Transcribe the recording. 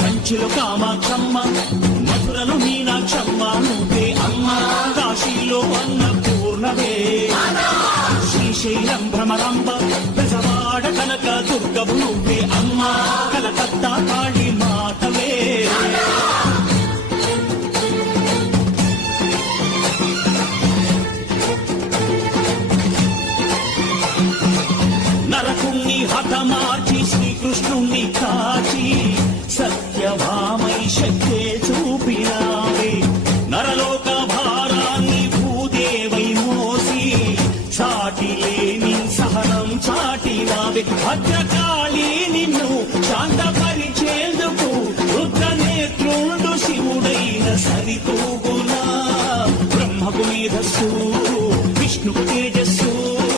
కంచిలో కామాక్షమ్మ, మధురలో మీనాక్షమ్మ నువ్వే అమ్మ, కాశీలో అన్నపూర్ణవే, శ్రీశైలం భ్రమరాంబ, బెజవాడ కనక దుర్గవు నువ్వే అమ్మ, కలకత్తా కాళీ మాతవే. నరకుణ్ణి హతమార్చి శ్రీకృష్ణుణ్ణి కాచి సత్యభామై శక్తే చూపినావే, నరలోక భారాన్ని భూదేవై మోసి సాటి లేని సహనం చాటినావే. భద్రకా